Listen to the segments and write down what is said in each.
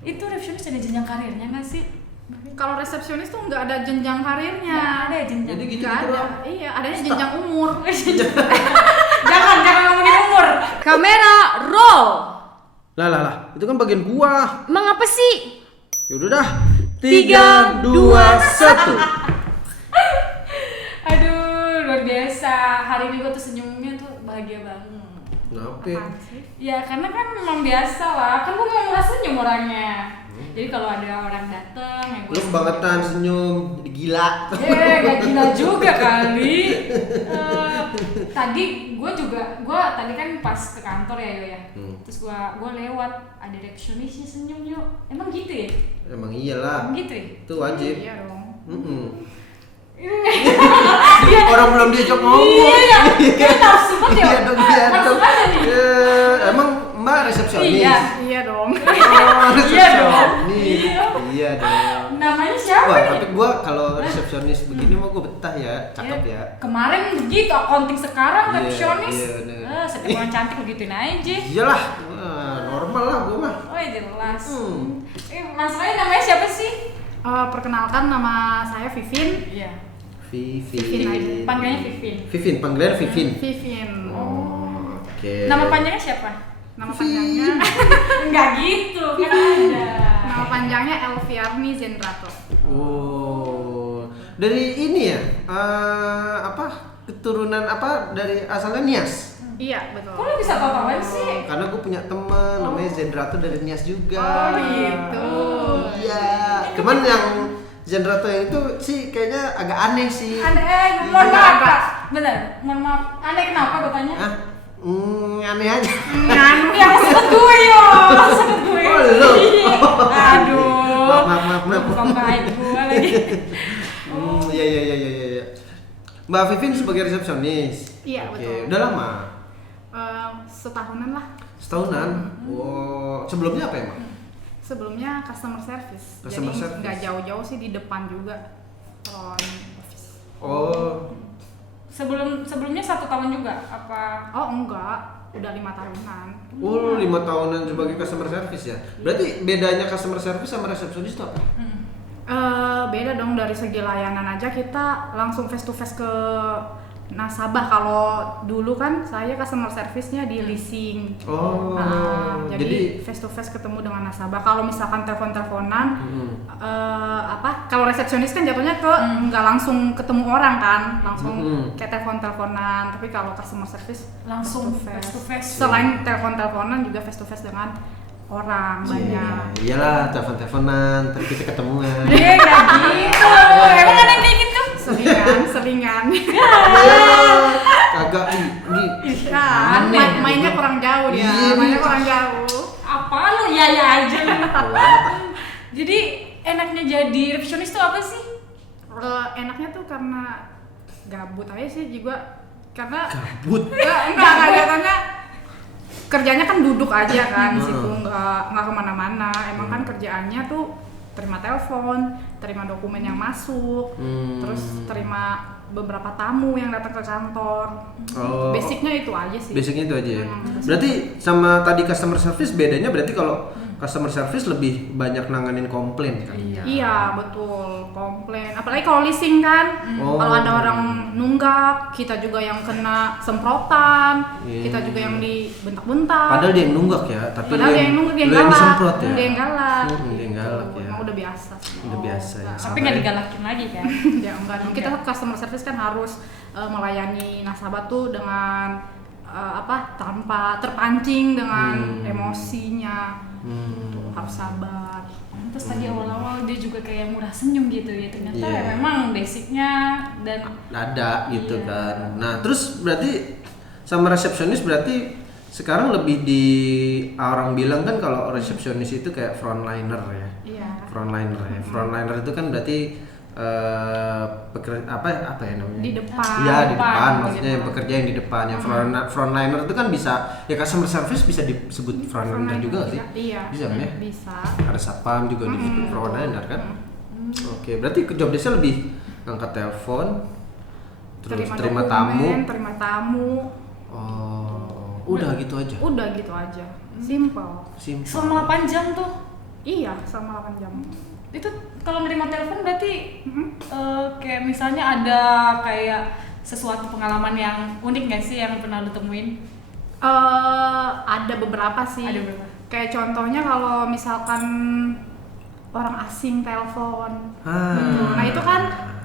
Itu resepsionis ada jenjang karirnya nggak sih? Kalau resepsionis tuh nggak ada jenjang karirnya. Nggak ada jenjang. Jadi gitu Nggak ada. doang. Iya, adanya jenjang umur. jangan ngomongin umur. Kamera roll. Lah, itu kan bagian gua. Emang apa sih? Yaudah dah. 3, 2, 1. Aduh, luar biasa. Hari ini gue tuh senyumnya tuh bahagia banget. Kenapa? Apaan sih? Ya karena kan memang biasa lah. Kan gue memang nggak senyum orangnya. Jadi kalau ada orang dateng, ya gue Lu kebangetan senyum, jadi gila. gak gila juga kali. Tadi gue tadi kan pas ke kantor ya Yo ya. Terus gue lewat ada resepsionisnya senyum yuk. Emang gitu ya? Emang iyalah. Emang gitu ya? Itu wajib. Iya dong. Orang belum diajak ngomong. Iya, kayak nafsu banget ya. Iya dong, iya Nafsu dong. banget nih. Emang Mbak resepsionis? Iya. Iya dong. Oh, resepsionis. Iya. Iya dong. Namanya siapa Wah, nih? tapi gua kalau resepsionis begini mah gua betah ya, cakep ya. Kemarin begitu, accounting sekarang Iya, resepsionis. iya, bener. Setiap orang cantik begituin aja. Iyalah, normal lah gua mah. Oh ya jelas. Masalahnya namanya siapa sih? Perkenalkan nama saya Vivin. Iya. Vivin aja. Panggilnya Vivin. Vivin, panggilan Vivin. Vivin. Oke. Nama panjangnya siapa? Nama panjangnya Enggak gitu, kan ada. nama panjangnya Elviarni Zendrato. Oh, dari ini ya? Keturunan apa? Dari asalnya Nias. Iya, betul. Kok lu bisa tahu-tahuan sih? Karena gue punya temen namanya Zendrato dari Nias juga. Oh, gitu. Iya. Cuman yang Zendrato yang itu sih kayaknya agak aneh sih. Aneh, mohon maaf Kak. Bener, mohon maaf. Aneh kenapa gue tanya? Hah? Aneh aja. Nganu Yang sebut gue yo, sebut gue. Oh, lu. Iya. Aduh. Maaf. Bukan baik gue lagi. Iya. Mbak Vivin sebagai resepsionis. Iya, Oke, betul. udah lama. Setahunan lah. Setahunan. Oh, sebelumnya apa emang? Sebelumnya customer service. Customer Jadi service. nggak jauh-jauh sih di depan juga. Front office. Oh, Sebelumnya 1 tahun juga apa? Oh enggak, udah 5 tahunan. 5 tahunan sebagai customer service ya. Berarti bedanya customer service sama resepsionis itu apa? Beda dong, dari segi layanan aja kita langsung face to face ke nasabah. Kalau dulu kan saya customer service-nya di leasing. Oh, Jadi face to face ketemu dengan nasabah. Kalau misalkan telepon-teleponan, kalau resepsionis kan jatuhnya ke nggak langsung ketemu orang kan, langsung kayak telepon-teleponan. Tapi kalau customer service Langsung face to face. Selain telepon-teleponan juga face to face dengan orang banyak. Iyalah, telepon-teleponan, tapi kita ketemuan. Iya kayak gitu. Emang ada yang kayak gitu? Seringan. Kagak Ya, mainnya kurang jauh dia. Iya, Mainnya nih. kurang jauh. Apa lu ya aja. Jadi enaknya jadi resepsionis tuh apa sih? Enaknya tuh karena gabut aja sih juga. Karena Gabut. enggak jatuhnya kerjanya kan duduk aja kan di situ, nggak kemana-mana. Emang kan kerjaannya tuh terima telepon, terima dokumen yang masuk, terus terima beberapa tamu yang datang ke kantor. Oh. Basicnya itu aja sih. Basicnya itu aja ya. Berarti sama tadi customer service bedanya berarti kalau customer service lebih banyak nanganin komplain kan? Iya betul, komplain. Apalagi kalau leasing kan, kalau ada orang nunggak, kita juga yang kena semprotan, kita juga yang dibentak-bentak. Padahal dia yang nunggak ya, tapi Padahal dia yang nunggak, dia yang lu yang galak. disemprot ya. Dia yang galak. Dia yang galak ya. Emang udah biasa sih. Udah biasa ya. Tapi nggak digalakin lagi kan? Ya enggak dong. Kita customer service kan harus melayani nasabah tuh dengan tanpa terpancing dengan emosinya. Tuh, harus sabar. Terus tadi awal-awal dia juga kayak murah senyum gitu ya. Ternyata Iya. ya memang basicnya dan Ada gitu Iya. kan. Nah, terus berarti sama resepsionis berarti sekarang lebih di orang bilang kan kalau resepsionis itu kayak frontliner ya. Iya. Frontliner ya. Frontliner itu kan berarti apa ya namanya? Di depan. Iya, di depan. Depan, Maksudnya yang pekerja yang di depan. Yang frontliner itu kan bisa ya customer service bisa disebut frontliner juga nggak sih? Iya. Bisa kan ya? Bisa. Ada satpam juga disebut frontliner kan? Oke, berarti job desk-nya lebih angkat telepon, terus terima dokumen, tamu. terima tamu. Oh, udah gitu aja. Udah gitu aja. Simple. Simpel. selama 8 jam tuh Iya, sama 8 jam. Itu kalau nerima telepon berarti kayak misalnya ada kayak sesuatu pengalaman yang unik nggak sih yang pernah lu temuin? Ada beberapa sih. Ada beberapa. Kayak contohnya kalau misalkan orang asing telepon. Nah itu kan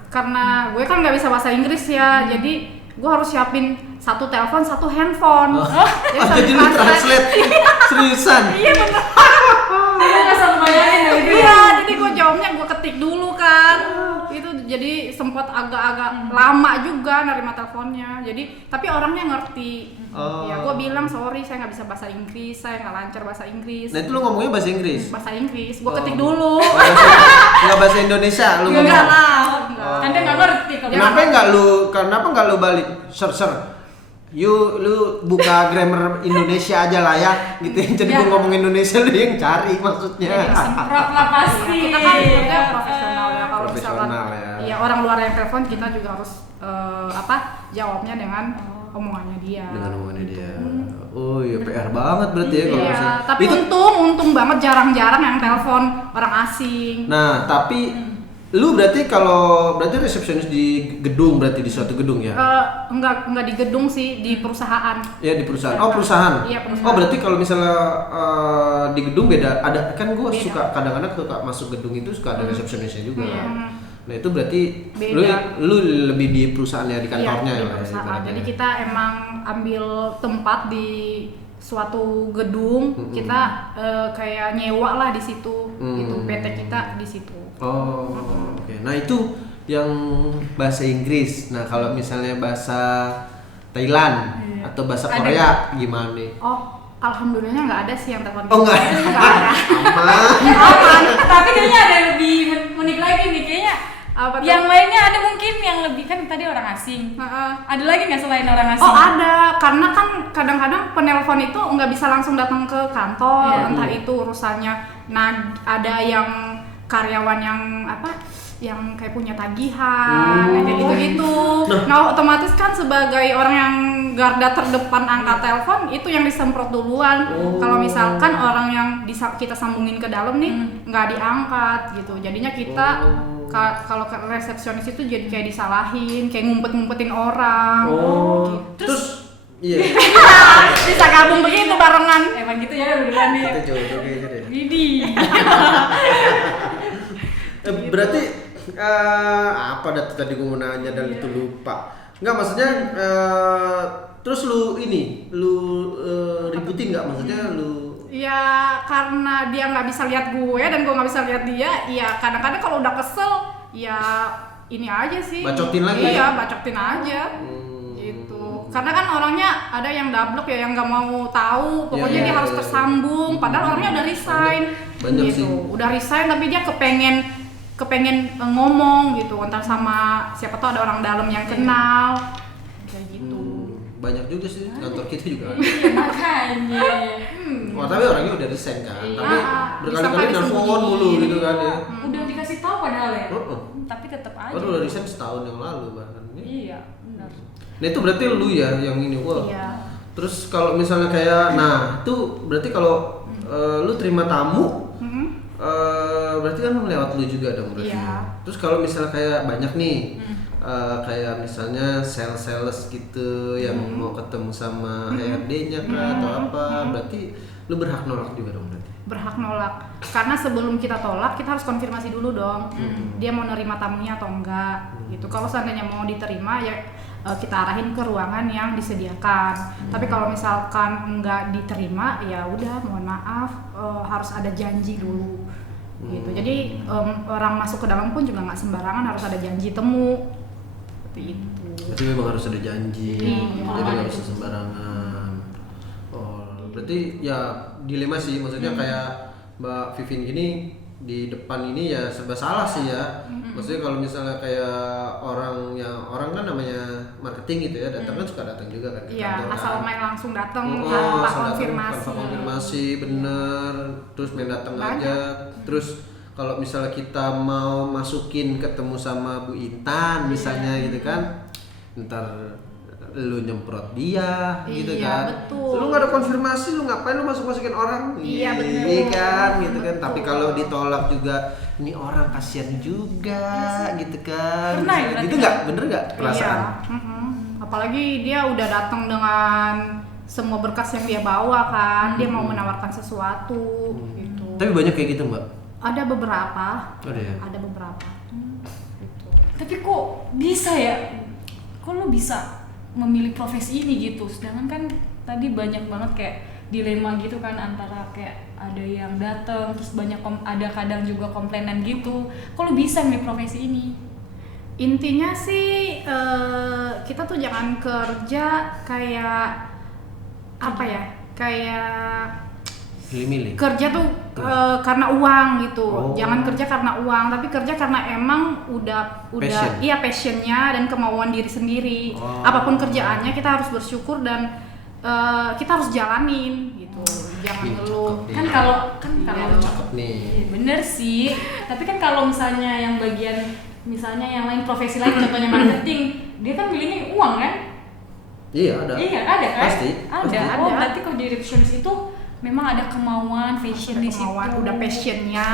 karena gue kan nggak bisa bahasa Inggris ya, jadi gue harus siapin satu telepon, satu handphone. Jadi lu translate seriusan? Iya bener. Aku nggak sanggup bayangin ya itu. Iya, jadi gue jawabnya gue ketik dulu kan. Itu jadi sempat agak-agak lama juga nerima teleponnya. Jadi tapi orangnya ngerti. Ya gue bilang sorry saya nggak bisa bahasa Inggris, saya nggak lancar bahasa Inggris. Nah itu lu ngomongnya bahasa Inggris? Bahasa Inggris, gue ketik dulu. Nggak bahasa Indonesia lu ngomong? Enggak lah. Kan dia nggak ngerti kalau Kenapa nggak lu balik search? Lu buka grammar Indonesia aja lah ya, gitu. Jadi Ya. gua ngomong Indonesia lu yang cari maksudnya. jadi semprot lah pasti. Kita kan juga profesional ya, kalau misalkan Profesional ya. ya orang luar yang telepon kita juga harus jawabnya dengan omongannya dia. Dengan omongannya dia. Oh iya PR banget berarti ya kalau Iya, misalnya. tapi untung banget jarang-jarang yang telepon orang asing. Nah tapi lu berarti resepsionis di gedung, berarti di suatu gedung ya? Enggak di gedung sih, di perusahaan. Ya di perusahaan. Oh perusahaan. Iya, perusahaan. Oh berarti kalau misalnya di gedung beda. Ada kan gue Beda. suka kadang-kadang suka masuk gedung itu suka ada resepsionisnya juga. Iya. Nah itu berarti Beda. lu lebih di perusahaannya, di kantornya Iya, di lah ya, perusahaan. ibaratnya. Jadi kita emang ambil tempat di suatu gedung, kita kayak nyewa lah di situ. Gitu, PT kita di situ. Oh, oke. Nah itu yang bahasa Inggris. Nah kalau misalnya bahasa Thailand atau bahasa Ada. Korea gimana nih? Oh, alhamdulillahnya nggak ada sih yang telepon. Oh nggak ada. Aman. Tapi kayaknya ada yang lebih unik lagi nih kayaknya. Apa tuh? Yang lainnya ada mungkin yang lebih, kan tadi orang asing. Heeh. Ada lagi nggak selain orang asing? Oh ada, karena kan kadang-kadang penelpon itu nggak bisa langsung datang ke kantor, Iya. entah itu urusannya. Nah ada yang karyawan yang yang kayak punya tagihan, kayak gitu-gitu. Nah otomatis kan sebagai orang yang garda terdepan angkat telepon itu yang disemprot duluan. Kalau misalkan orang yang kita sambungin ke dalam nih nggak diangkat gitu, jadinya kita kalau ke resepsionis itu jadi kayak disalahin, kayak ngumpet-ngumpetin orang. Oh. Terus iya. Bisa gabung begitu barengan. Emang gitu ya beneran nih. Kita jodoh kayaknya deh. Widih. Berarti apa tadi gue mau nanya dan itu lupa. Enggak maksudnya terus lu ributin nggak maksudnya lu? Ya karena dia nggak bisa lihat gue dan gue nggak bisa lihat dia. Ya kadang-kadang kalau udah kesel ya ini aja sih. Bacotin lagi? Iya bacotin aja. Gitu. Karena kan orangnya ada yang dablek ya, yang nggak mau tahu. Pokoknya Iya, dia harus iya. tersambung. Padahal orangnya udah resign. Banyak gitu. sih. Udah resign tapi dia kepengen ngomong gitu, entah sama siapa tahu ada orang dalam yang kenal kayak gitu. Banyak juga sih kantor kita juga ada. Iya makanya. Wah tapi orangnya udah resign kan, Iya. tapi berkali-kali Bisa nelfon disembunyiin. mulu gitu kan ya. Udah dikasih tahu padahal ya. Heeh. Tapi tetap aja. Padahal udah resign setahun yang lalu bahkan. Iya, benar. Nah itu berarti lu ya yang ini wah. Iya. Terus kalau misalnya kayak, nah itu berarti kalau lu terima tamu, berarti kan lewat lu juga dong berarti. Iya. Terus kalau misalnya kayak banyak nih, kayak misalnya sales gitu yang mau ketemu sama HRD-nya kah atau apa, berarti lu berhak nolak juga dong berarti. Berhak nolak karena sebelum kita tolak kita harus konfirmasi dulu dong dia mau nerima tamunya atau enggak gitu. Kalau seandainya mau diterima ya kita arahin ke ruangan yang disediakan. Tapi kalau misalkan enggak diterima ya udah mohon maaf, harus ada janji dulu gitu. Jadi orang masuk ke dalam pun juga nggak sembarangan, harus ada janji temu seperti itu. Berarti memang harus ada janji, Iya. jadi nggak bisa sembarangan. Oh, berarti ya dilema sih, maksudnya kayak Mbak Vivin gini di depan ini ya serba salah sih ya. Maksudnya kalau misalnya kayak orang kan namanya marketing gitu ya, datang kan suka datang juga kan ke Iya, kantor asal kan. main langsung datang Oh, tanpa asal datang konfirmasi. tanpa konfirmasi bener, terus main datang Banyak. aja. Terus kalau misalnya kita mau masukin ketemu sama Bu Intan misalnya gitu kan, ntar lu nyemprot dia gitu Iya, kan. betul. Lu nggak ada konfirmasi, lu ngapain lu masukin orang? Iya, betul. Iya kan gitu kan. Betul. Tapi kalau ditolak juga ini orang kasihan juga gitu kan. Pernah ya, Gitu berarti? nggak? Bener nggak perasaan? Iya. Apalagi dia udah datang dengan semua berkas yang dia bawa kan, dia mau menawarkan sesuatu gitu. Tapi banyak kayak gitu Mbak. Ada beberapa. Ada ya? Ada beberapa. Gitu. Tapi kok bisa ya? Kok lo bisa memilih profesi ini gitu? Sedangkan kan tadi banyak banget kayak dilema gitu kan antara kayak ada yang datang terus banyak ada kadang juga komplainan gitu. Kok lo bisa milih profesi ini? Intinya sih kita tuh jangan kerja kayak apa ya? Kayak Milih-milih. kerja tuh karena uang gitu. Oh. Jangan kerja karena uang, tapi kerja karena emang udah Passion. iya passionnya dan kemauan diri sendiri. Oh. Apapun kerjaannya kita harus bersyukur dan kita harus jalanin gitu. Jangan Ih, ngeluh. cakep nih. Kan kalau Iya. Cakep nih. Iya, bener sih. Tapi kan kalau misalnya yang bagian misalnya yang lain profesi lain contohnya marketing, dia kan milihnya uang kan? Iya ada. Iya, ada kan? Pasti. Ada. Pasti. Oh, Ada. berarti kalau jadi resepsionis itu memang ada kemauan, fashion di situ. Kemauan, udah passionnya.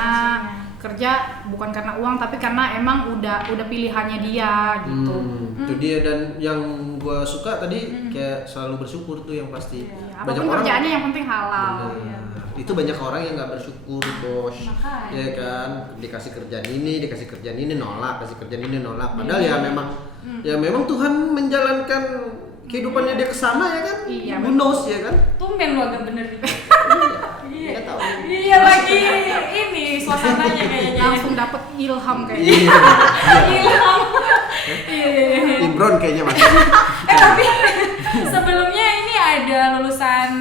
Kerja bukan karena uang tapi karena emang udah pilihannya dia gitu. Itu dia, dan yang gua suka tadi kayak selalu bersyukur tuh yang pasti. Ya, apapun kerjaannya yang penting halal. Bener. Itu banyak orang yang nggak bersyukur bos. Makanya. Ya kan, dikasih kerjaan ini nolak, kasih kerjaan ini nolak. Padahal ya memang Tuhan menjalankan kehidupannya dia ke sana ya kan. Iya, Who knows ya kan. Tumben lu agak bener gitu. Iya. Nggak tahu. Iya lagi ini suasananya kayaknya. Langsung dapet ilham kayaknya. Iya. Ilham. Iya. Imron kayaknya mas. Tapi sebelumnya ini ada lulusan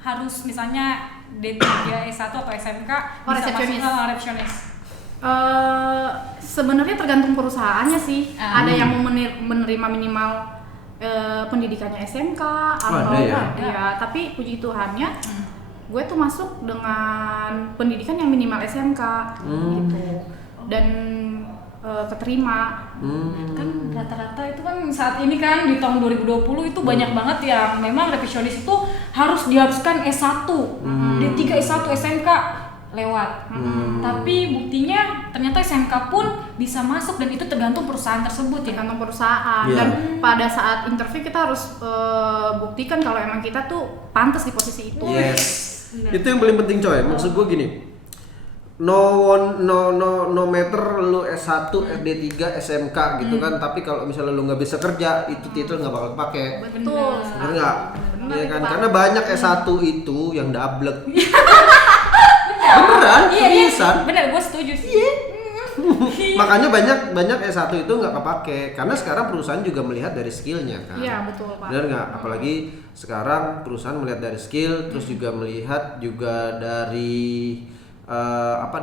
harus misalnya D3, S1 atau SMK Oh, bisa resepsionis. masuk ke resepsionis. Sebenarnya tergantung perusahaannya sih. Ah. Ada yang mau menerima minimal pendidikannya SMK atau ada ya? ya, tapi puji Tuhannya gue tuh masuk dengan pendidikan yang minimal SMK gitu. Dan keterima. Kan rata-rata itu kan saat ini kan di tahun 2020 itu banyak banget yang memang resepsionis itu diharuskan S1, D3, S1, SMK lewat. Tapi buktinya ternyata SMK pun bisa masuk dan itu tergantung perusahaan tersebut ya. Tergantung perusahaan. Iya. Dan pada saat interview kita harus buktikan kalau emang kita tuh pantas di posisi itu. Yes. Bener. Itu yang paling penting coy. Maksud gue gini. No matter lu S1, D3, SMK gitu kan, tapi kalau misalnya lu nggak bisa kerja, itu titel nggak bakal kepake. Betul. Bener nggak? Bener Iya itu, kan? Pak. Karena banyak S1 itu yang dablek. Beneran? Iya, Seriusan? bener, gue setuju sih. Makanya banyak S1 itu nggak kepake, karena sekarang perusahaan juga melihat dari skillnya kan. Iya, betul, Pak. Benar nggak? Apalagi sekarang perusahaan melihat dari skill, terus juga melihat juga dari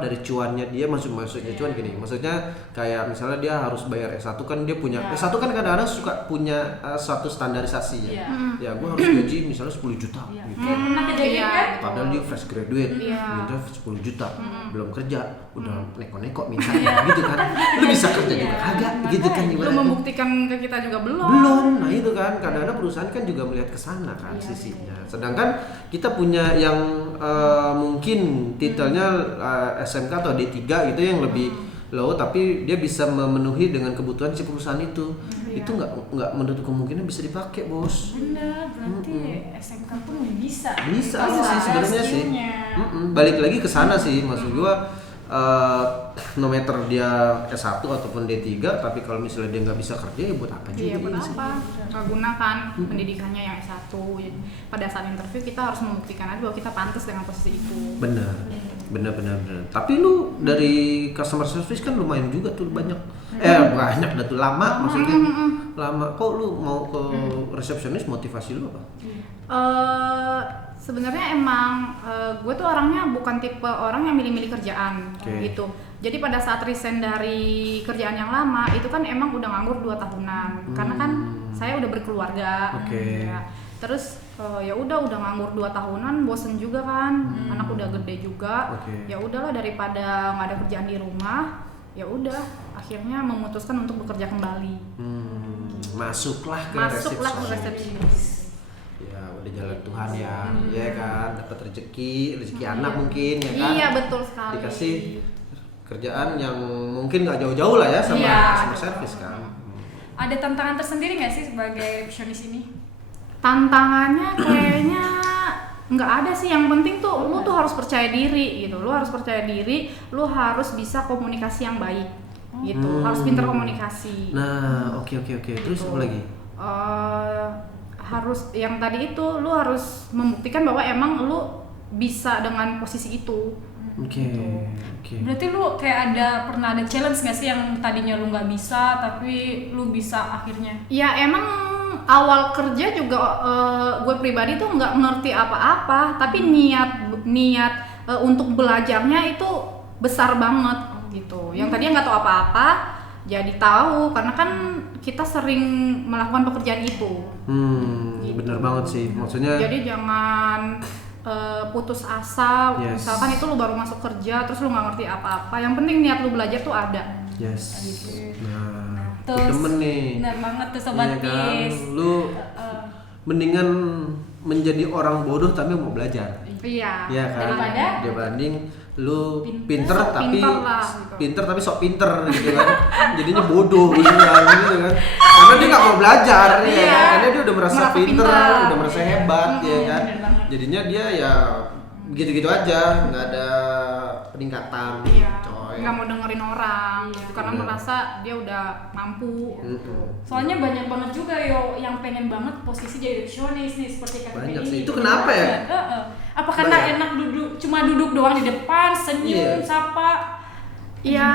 dari cuannya dia, maksudnya cuan gini, maksudnya kayak misalnya dia harus bayar S1 kan, dia punya S1 kan kadang-kadang suka punya suatu standarisasi ya. Ya gue harus gaji misalnya 10 juta Iya. gitu. Kayak pernah kejadian Iya. kan? Padahal dia fresh graduate, Iya. minta 10 juta, belum kerja, udah neko-neko minta gitu kan. Lu bisa kerja juga kagak gitu kan Belum ibaratnya. membuktikan ke kita juga belum. Belum, nah itu kan kadang-kadang perusahaan kan juga melihat ke sana kan sisinya. Sedangkan kita punya yang mungkin titelnya SMK atau D3 gitu yang lebih low, tapi dia bisa memenuhi dengan kebutuhan si perusahaan itu. Itu nggak menutup kemungkinan bisa dipakai bos. Bener, berarti SMK pun bisa. Bisa Kalau aja sih ada sebenarnya sih. skillnya. Balik lagi ke sana sih, maksud gua no matter dia S1 ataupun D3, tapi kalau misalnya dia nggak bisa kerja ya buat apa juga. Iya, buat ini sih. apa? Nggak gunakan pendidikannya yang S1. Pada saat interview kita harus membuktikan aja bahwa kita pantas dengan posisi itu. Benar. Tapi lu dari customer service kan lumayan juga tuh, banyak dah tuh, lama maksudnya. Lama. Kok lu mau ke resepsionis, motivasi lu apa? Sebenarnya emang gue tuh orangnya bukan tipe orang yang milih-milih kerjaan gitu. Jadi pada saat resign dari kerjaan yang lama itu kan emang udah nganggur 2 tahunan. Karena kan saya udah berkeluarga. Oke. Ya. Terus ya udah nganggur 2 tahunan, bosen juga kan. Anak udah gede juga. Oke. Ya udahlah, daripada nggak ada kerjaan di rumah, ya udah akhirnya memutuskan untuk bekerja kembali. masuklah ke resepsionis. Ya udah jalan Tuhan ya, ya kan, dapat rezeki anak mungkin ya kan. Iya betul sekali. Dikasih kerjaan yang mungkin nggak jauh-jauh lah ya sama customer service kan. Ada tantangan tersendiri nggak sih sebagai resepsionis ini? Tantangannya kayaknya nggak ada sih, yang penting tuh lu tuh harus percaya diri gitu, lu harus percaya diri, lu harus bisa komunikasi yang baik gitu, harus pintar komunikasi. Nah, oke. Terus apa lagi? Harus yang tadi itu lu harus membuktikan bahwa emang lu bisa dengan posisi itu. Oke. Berarti lu kayak pernah ada challenge nggak sih yang tadinya lu nggak bisa tapi lu bisa akhirnya? Ya emang awal kerja juga gue pribadi tuh nggak ngerti apa-apa, tapi niat untuk belajarnya itu besar banget gitu. Yang tadinya nggak tahu apa-apa jadi tahu karena kan kita sering melakukan pekerjaan itu. Gitu. Bener banget sih, maksudnya. Jadi jangan putus asa. Yes. Misalkan itu lu baru masuk kerja terus lu nggak ngerti apa-apa, yang penting niat lu belajar tuh ada. Yes. Nah, Terus, demen nih. Benar banget tuh Sobat Iya kan? Bis. Lu mendingan menjadi orang bodoh tapi mau belajar. Iya. Iya kan? Daripada dibanding lu pinter pinter tapi sok pinter gitu kan. Jadinya bodoh gitu kan. Karena dia nggak mau belajar ya. Karena dia udah merasa pinter, udah merasa hebat ya kan. Jadinya dia ya begitu-gitu aja, nggak ada peningkatan. Coy. Nggak mau dengerin orang karena Bener. merasa dia udah mampu. Soalnya banyak banget juga yang pengen banget posisi jadi resepsionis nih seperti kata Banyak ini. sih. Itu kenapa ya? Apa karena enak cuma duduk doang di depan, senyum, sapa? Ya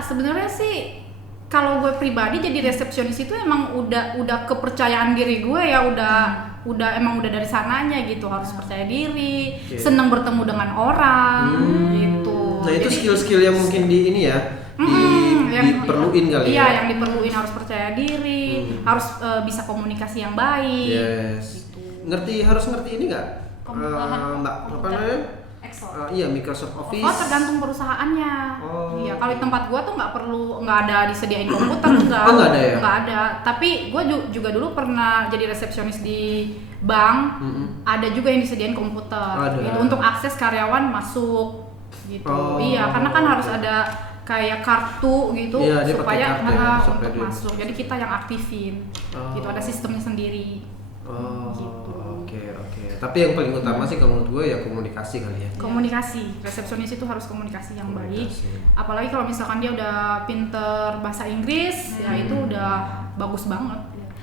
sebenarnya sih kalau gue pribadi jadi resepsionis itu emang udah kepercayaan diri gue ya, emang udah dari sananya gitu, harus percaya diri, senang bertemu dengan orang gitu. Nah itu skill-skill yang mungkin di ini ya, diperluin kali iya, ya. yang diperluin harus percaya diri, harus bisa komunikasi yang baik. Yes. Gitu. Harus ngerti ini nggak? Mbak, apa namanya? Excel. Iya, Microsoft Office. Oh, tergantung perusahaannya. Iya, kalau di tempat gua tuh nggak ada disediain komputer enggak. Oh, nggak ada ya? Nggak ada. Tapi gua juga dulu pernah jadi resepsionis di bank. Ada juga yang disediain komputer. Ada. Gitu, untuk akses karyawan masuk gitu. Oh. Iya, karena kan harus ada kayak kartu gitu Iya, dia supaya pakai kartu ya, supaya untuk dia masuk. Jadi kita yang aktifin. Gitu, ada sistemnya sendiri. Oh, Gitu. oke. Tapi yang paling utama sih kalau menurut gue ya komunikasi kali ya. Komunikasi, resepsionis itu harus komunikasi yang baik. Komunikasi. Apalagi kalau misalkan dia udah pinter bahasa Inggris, ya itu udah bagus banget.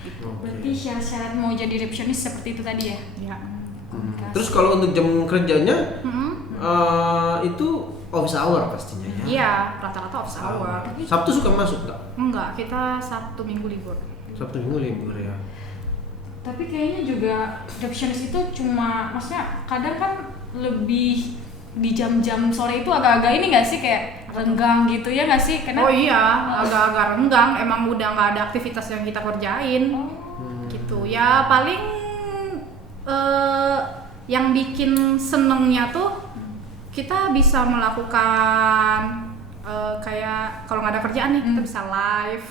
Gitu. Berarti syarat-syarat mau jadi resepsionis seperti itu tadi ya? Ya. Terus kalau untuk jam kerjanya itu office hour pastinya ya. Iya, rata-rata office hour. Sabtu suka masuk nggak? Enggak, kita Sabtu Minggu libur. Sabtu Minggu libur ya. Tapi kayaknya juga resepsionis itu maksudnya kadang kan lebih di jam-jam sore itu agak-agak ini nggak sih, kayak renggang gitu ya nggak sih? Karena Oh iya, agak-agak renggang. Emang udah nggak ada aktivitas yang kita kerjain. Gitu. Ya paling yang bikin senengnya tuh kita bisa melakukan kayak kalau nggak ada kerjaan nih kita bisa live.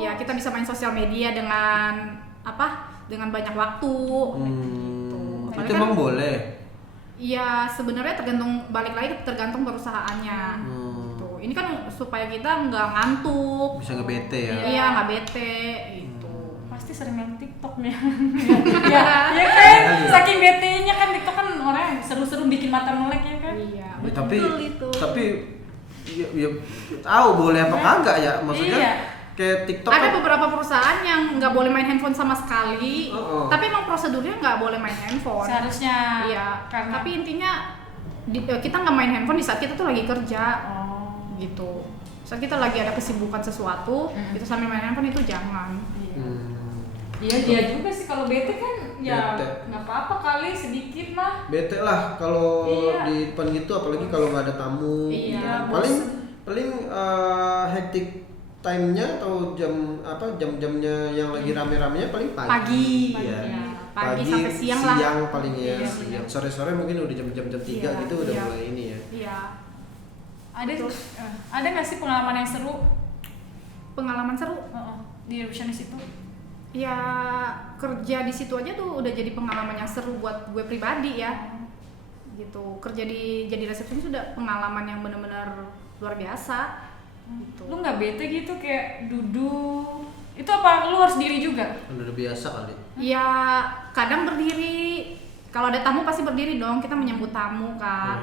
Iya, kita bisa main sosial media dengan dengan banyak waktu. Gitu. Itu emang boleh. Iya, sebenarnya balik lagi tergantung perusahaannya. Gitu. Ini kan supaya kita nggak ngantuk. Bisa ngebete ya. Iya, nggak bete gitu. pasti sering main TikTok nih. ya kan, saking bete-nya kan TikTok kan orang seru-seru bikin mata melek ya kan. Iya, Ya, betul itu. tapi ya tahu boleh apa kagak ya, maksudnya Iya. kayak TikTok Ada kan beberapa perusahaan yang nggak boleh main handphone sama sekali, Oh. tapi emang prosedurnya nggak boleh main handphone. Seharusnya. Iya, Karena tapi intinya kita nggak main handphone di saat kita tuh lagi kerja, gitu. Saat kita lagi ada kesibukan sesuatu, itu sambil main handphone itu jangan. Iya dia juga sih, kalau bete kan ya Bete. nggak apa-apa kali, sedikit lah. bete lah kalau Iya. di depan gitu, apalagi kalau nggak ada tamu. Iya, gitu kan. paling hectic time-nya atau jam-jamnya yang lagi rame-ramenya paling pagi. Pagi, Ya. ya. Pagi sampai siang lah. Siang paling ya. Iya, Siang. Sore-sore mungkin udah jam 3 Iya, gitu udah iya. mulai ini ya. Iya. Ada nggak sih pengalaman yang seru pengalaman seru. Di resepsionis itu. Ya kerja di situ aja tuh udah jadi pengalaman yang seru buat gue pribadi ya. Gitu. Kerja jadi resepsionis sudah pengalaman yang benar-benar luar biasa. Gitu. Lu nggak bete gitu kayak duduk? Itu apa lu harus diri juga? Udah biasa kali. Ya kadang berdiri. Kalau ada tamu pasti berdiri dong. Kita menyambut tamu kan.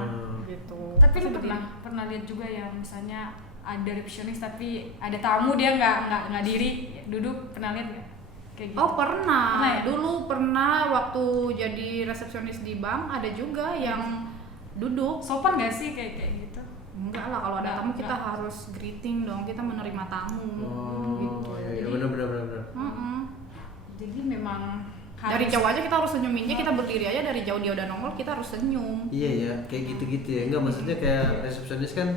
Gitu. Tapi Pasti lu berdiri. pernah lihat juga yang misalnya ada resepsionis tapi ada tamu dia nggak diri duduk, pernah lihat nggak? Kayak gitu. Oh pernah. Pernah ya? Dulu pernah waktu jadi resepsionis di bank ada juga yang duduk. Sopan gak sih kayak gitu? Enggak lah, kalau ada tamu kita harus greeting dong, kita menerima tamu. Gitu. Iya, Jadi, benar. Jadi memang dari jauh aja kita harus senyuminnya, kita berdiri aja dari jauh dia udah nongol kita harus senyum. Iya ya, kayak gitu-gitu ya. Enggak, maksudnya kayak resepsionis kan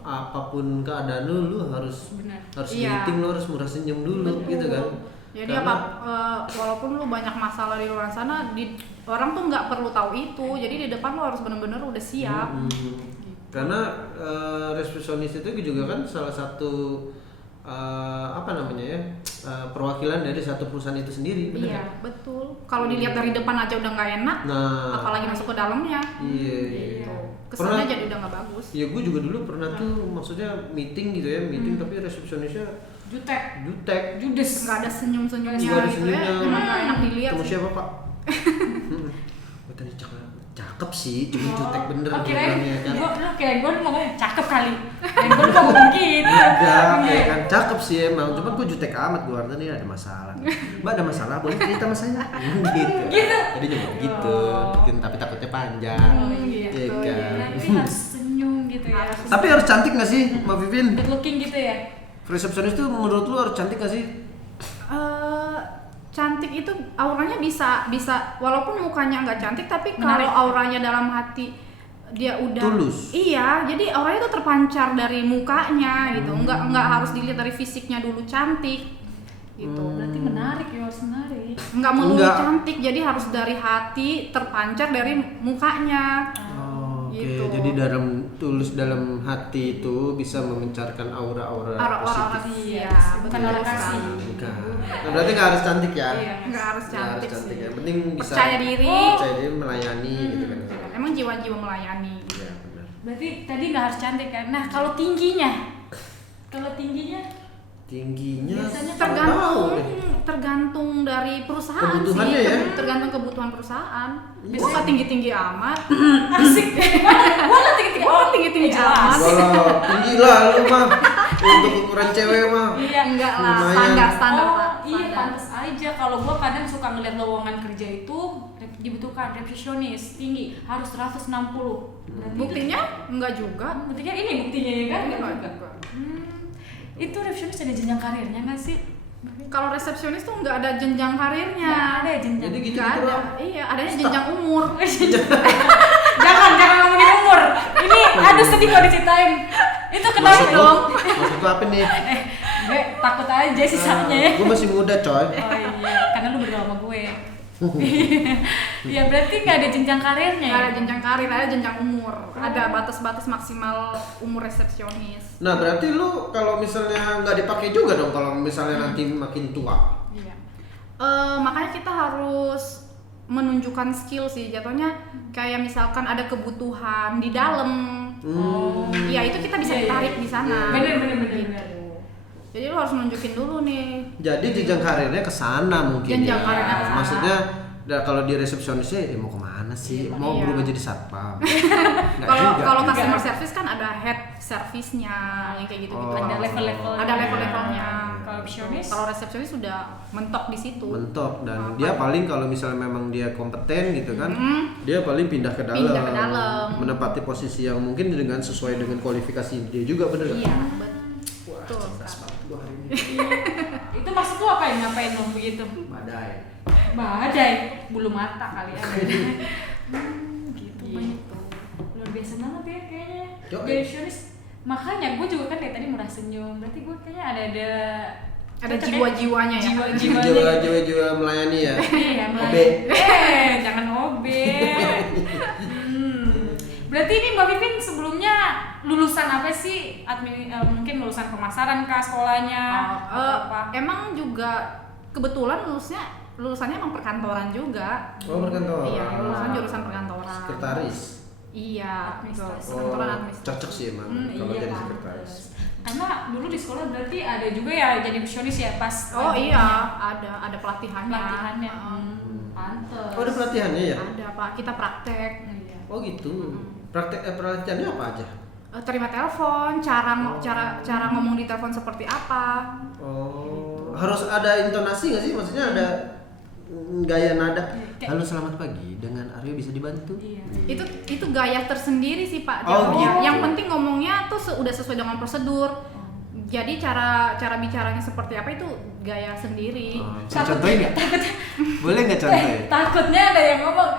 apapun keadaan lu harus Benar. Iya. greeting, lu harus murah senyum dulu gitu kan. Jadi Karena- walaupun lu banyak masalah di luar sana, orang tuh nggak perlu tahu itu. Jadi di depan lu harus benar-benar udah siap. Karena resepsionis itu juga kan salah satu perwakilan dari satu perusahaan itu sendiri, bener Iya, kan? betul. Kalau dilihat dari depan aja udah nggak enak, Nah, apalagi masuk ke dalamnya. iya. Gitu. Kesannya Pernah- jadi udah nggak bagus. Ya gue juga dulu pernah tuh, maksudnya meeting gitu ya, tapi resepsionisnya jutek, jutek. judes. Nggak ada senyum-senyumnya Nggak ada gitu senyumnya. ya. Emang nggak enak dilihat. Ketemu sih. siapa pak? Gue tadi cakep sih, cuma jutek bener Oh, kirain bilangnya kan. gue ngomongnya cakep kali. Dan gue ngomong gitu. Enggak, Iya. ya kan cakep sih emang, cuman gue jutek amat, gue artinya ada masalah. Mbak ada masalah, boleh cerita sama saya? Gitu. Jadi cuma gitu, tapi takutnya panjang. Gitu. Iya kan. Nanti harus senyum gitu ya. Tapi harus cantik nggak sih, Mbak Vivin? Good looking gitu ya. Resepsionis tuh menurut lu harus cantik nggak sih? Cantik itu auranya bisa walaupun mukanya nggak cantik, tapi Menarik. kalau auranya dalam hati dia udah Tulus. Iya, jadi auranya tuh terpancar dari mukanya gitu. Nggak harus dilihat dari fisiknya dulu cantik gitu. Berarti menarik ya, harus menarik. Nggak melulu Enggak. cantik, jadi harus dari hati terpancar dari mukanya. Oke, Gitu. jadi tulus dalam hati itu bisa memancarkan aura-aura Aura-aura positif. iya, bukan betul orang kasih. sekali. Bukan. Nah, berarti nggak harus cantik ya? Iya. Nggak harus Nggak harus cantik cantik sih. ya. Penting bisa Percaya diri. percaya diri melayani gitu kan. Emang jiwa-jiwa melayani. Iya benar. Berarti tadi nggak harus cantik kan? Nah kalau tingginya, Tingginya Biasanya tergantung dari perusahaan Kebutuhannya sih. ya? Tergantung kebutuhan perusahaan. Iya. Gua nggak tinggi-tinggi amat. asik. Gue nggak tinggi-tinggi. Gua nggak tinggi-tinggi amat. Walau tinggi lah lu mah. Untuk ukuran cewek mah. Iya. Enggak lah, Lumayan. standar Oh, Pak. iya Standar. pantas aja. Kalau gue kadang suka ngeliat lowongan kerja itu dibutuhkan resepsionis tinggi harus 160. Berarti Buktinya enggak juga. buktinya ini buktinya ya kan? Buktinya Nggak nggak juga. juga. Itu resepsionis ada jenjang karirnya nggak sih? Kalau resepsionis tuh nggak ada jenjang karirnya. Nggak ada ya jenjang. Jadi gitu Nggak ada. doang. Iya, adanya jenjang umur. jangan ngomongin umur. Ini aduh sedih kalau diceritain. Itu kenapa Maksud lu- dong? Maksud lu apa nih? Gue takut aja sisanya ya. Gue masih muda coy. Oh iya, karena lu bergaul sama gue. Ya berarti nggak ada jenjang karirnya. Nggak Ya? ada jenjang karir, ada jenjang umur. Ada batas-batas maksimal umur resepsionis. Nah berarti lu kalau misalnya nggak dipakai juga dong kalau misalnya nanti makin tua. Iya. Makanya kita harus menunjukkan skill sih. Jatuhnya kayak misalkan ada kebutuhan di dalam. Iya, itu kita bisa Iya, iya. ditarik di sana. Bener. Jadi lu harus nunjukin dulu nih. Jadi jenjang karirnya ke sana mungkin. Jenjang ya. karirnya ke sana. Maksudnya kalau di resepsionisnya mau kemana sih? Mau Iya. berubah jadi satpam? Nggak juga. Kalau customer Enggak. service kan ada head service-nya yang kayak gitu-gitu. Oh. Ada level-level. Ada level-levelnya. Kalau resepsionis? Kalau resepsionis sudah mentok di situ. Mentok dan Apa? dia paling kalau misalnya memang dia kompeten gitu kan, dia paling pindah ke dalam, Pindah ke dalam. menempati posisi yang mungkin dengan sesuai dengan kualifikasi dia juga, bener nggak? Iya, Wah, betul. cerdas banget gua hari ini. Itu maksud lu apa yang ngapain lo begitu? Badai. Badai, bulu mata kali ya. Gitu. Gitu. Luar biasa banget ya kayaknya. Yoi. Resepsionis. Makanya gue juga kan dari tadi murah senyum. Berarti gue kayaknya Ada jiwa-jiwanya ya. Jiwa-jiwanya. Jiwa melayani ya. Iya, OB. Jangan OB. Berarti ini Mbak Vivin sebelumnya lulusan apa sih? Mungkin lulusan pemasaran kah sekolahnya? Atau apa? Emang juga kebetulan lulusannya emang perkantoran juga. Oh, perkantoran. Iya, lulusan jurusan perkantoran. Sekretaris. Iya, Administrasi. perkantoran administrasi. Cocok sih emang kalau Iya, jadi pantes. sekretaris. Karena dulu di sekolah berarti ada juga ya jadi visionis ya pas. Oh lagi iya, ada pelatihannya. pelatihannya. Heeh. Pantes. Oh, ada pelatihannya ya? Ada Pak, kita praktek. Iya. Oh gitu. Pelatihannya apa aja? Terima telepon, cara ngomong di telepon seperti apa. Oh, harus ada intonasi nggak sih? Maksudnya ada gaya nada. Kayak- Halo, selamat pagi. Dengan Aryo bisa dibantu? Iya. Itu gaya tersendiri sih Pak. Oh, jawabnya. gitu. Yang penting ngomongnya tuh udah sesuai dengan prosedur. Jadi cara bicaranya seperti apa itu gaya sendiri. Oh, bisa contohin nggak? Boleh nggak contohin? Takutnya ada yang ngomong,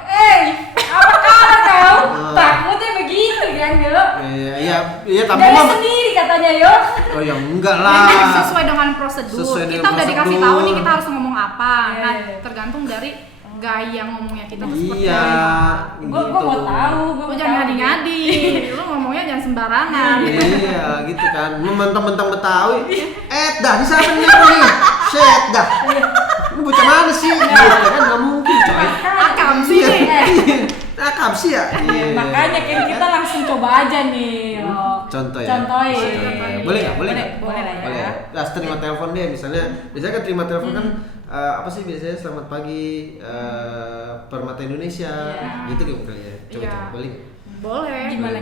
apa kabar kau? Takutnya begitu kan, Yo. Iya, tapi Gaya mah. sendiri katanya, Yo. Oh ya enggak Nah, lah. sesuai dengan prosedur. Sesuai dengan Kita udah dikasih prosedur. tahu nih kita harus ngomong apa. Iya, Nah, iya. tergantung dari gaya ngomongnya kita tuh seperti Iya. apa. Gue mau tahu, gue Lu jangan ngadi-ngadi. Lu ngomongnya jangan sembarangan. Iya, gitu kan. Mentang-mentang Betawi. Dah, di sana nih. Shit dah. Lu bocah mana sih? Gitu kan enggak mungkin, coy. Akam sih. Akam sih ya. Iya, makanya kita langsung coba aja nih. Contoh ya. Contohin. Contohin. Boleh nggak? Boleh nggak? Boleh lah ya. Boleh. Nah, terima telepon deh. Biasanya kan terima telepon kan apa sih biasanya selamat pagi Permata Indonesia. Iya. Gitu gitu kali ya. Coba Iya. boleh. Boleh. Gimana?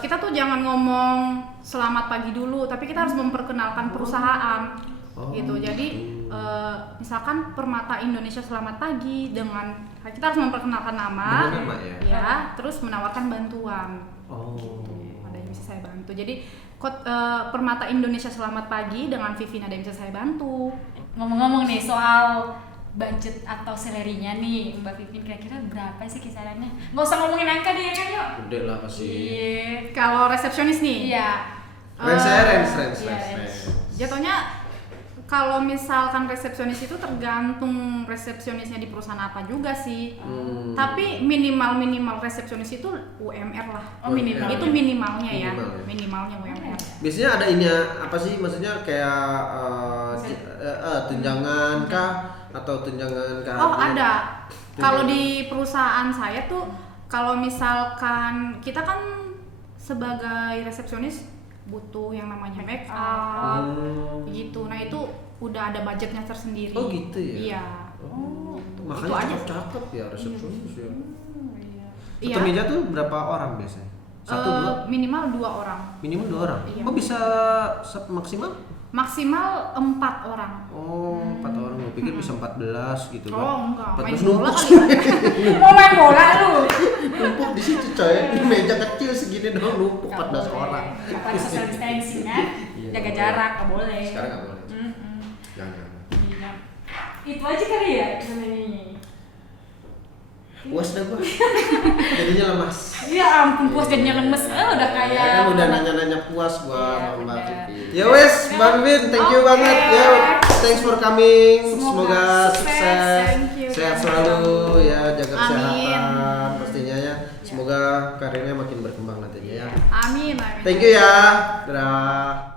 Kita tuh jangan ngomong selamat pagi dulu, tapi kita harus memperkenalkan perusahaan. Oh, Gitu. Jadi misalkan Permata Indonesia selamat pagi dengan kita harus memperkenalkan nama. Dengan nama ya. Ya, terus menawarkan bantuan. Oh. Ada yang bisa saya bantu. Jadi Permata Indonesia selamat pagi dengan Vivin ada yang bisa saya bantu. Ngomong-ngomong nih soal budget atau salary-nya nih, Mbak Vivin kira-kira berapa sih kisarannya? Nggak usah ngomongin angka deh ya kan, Yuk? Gede lah pasti. Iya. Kalau resepsionis nih, Iya. Range. jatuhnya kalau misalkan resepsionis itu tergantung resepsionisnya di perusahaan apa juga sih. Tapi minimal resepsionis itu UMR lah. Oh, minimal. Itu minimalnya ya. Minimal ya. Minimalnya UMR. Biasanya ada ini apa sih? Maksudnya kayak tunjangan kah atau tunjangan kah? Oh, ada. Kalau di perusahaan saya tuh kalau misalkan kita kan sebagai resepsionis butuh yang namanya make up gitu. Nah, itu udah ada budgetnya tersendiri. Oh, gitu ya? Iya. Oh, Itu makanya aja. cakep ya resepsionis ya. Iya. Satu meja tuh berapa orang biasanya? Satu, dua? Minimal 2 orang. Minimal 2 orang? Iya. Oh, bisa maksimal? Maksimal 4 orang. Oh, 4 orang. Gue pikir bisa 14 gitu kan. Oh, enggak. 14 Main bola numpuk. kali ya. Mau main bola lu? Numpuk di situ coy. Di meja kecil segini doang numpuk 14 orang. Kapan social distancing kan? Iya, Jaga nggak jarak, boleh. nggak boleh. Sekarang nggak boleh. Mm-mm. Jangan. Iya. Itu aja kali ya sebenarnya. Puas dah gua. Jadinya lemas. Iya ampun, puas jadinya lemes. Udah kayak. Ya kan udah nanya-nanya puas gua Iya, sama Mbak bener. Vivi. Ya wes, Mbak Vivin, thank you Oke. banget. Ya, thanks for coming. Semoga Semoga sukses. sukses. Thank you. Sehat selalu ya, jaga Amin. kesehatan pastinya ya. Semoga karirnya makin berkembang nantinya ya. Amin. Thank you ya. Dadah.